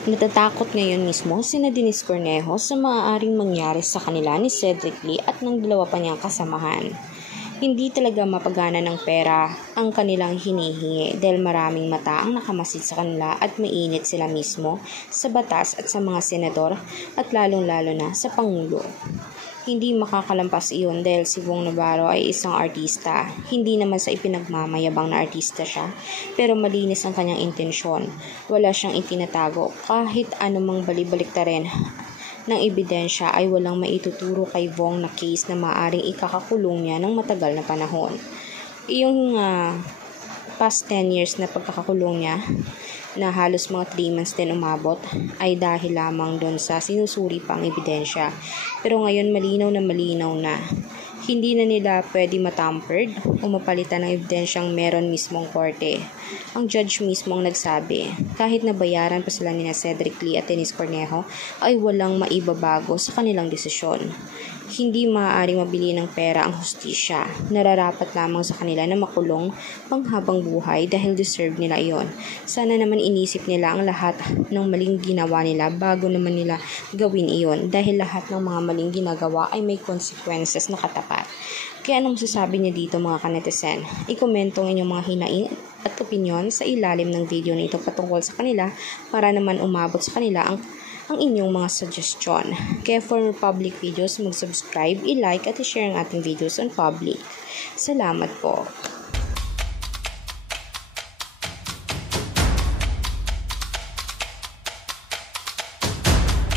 Natatakot ngayon mismo sina Denise Cornejo sa maaaring mangyari sa kanila ni Cedric Lee at ng dalawa pa niyang kasamahan. Hindi talaga mapagana ng pera ang kanilang hinihingi dahil maraming mata ang nakamasid sa kanila at mainit sila mismo sa batas at sa mga senador at lalong-lalo na sa Pangulo. Hindi makakalampas iyon dahil si Bong Navarro ay isang artista. Hindi naman sa ipinagmamayabang na artista siya, pero malinis ang kanyang intensyon. Wala siyang itinatago kahit anumang balibaliktarin ng ebidensya ay walang maituturo kay Bong na case na maaaring ikakakulong niya ng matagal na panahon. Yung past 10 years na pagkakakulong niya, na halos mga 3 months din umabot, ay dahil lamang doon sa sinusuri pang ebidensya. Pero ngayon malinaw na hindi na nila pwede matampered o mapalitan ng ebidensyang meron mismong korte. Ang judge mismo ang nagsabi, kahit nabayaran pa sila ni Cedric Lee at Denise Cornejo, ay walang maibabago sa kanilang desisyon. Hindi maaaring mabili ng pera ang hustisya. Nararapat lamang sa kanila na makulong panghabang buhay dahil deserve nila iyon. Sana naman inisip nila ang lahat ng maling ginawa nila bago naman nila gawin iyon dahil lahat ng mga maling ginagawa ay may consequences na katapat. Kaya anong masasabi niya dito mga kanetizen? I-komento ang inyong mga hinaing at opinion sa ilalim ng video na ito patungkol sa kanila para naman umabot sa kanila ang inyong mga suggestion. Kaya for public videos, mag-subscribe, i-like at i-share ang ating videos on public. Salamat po.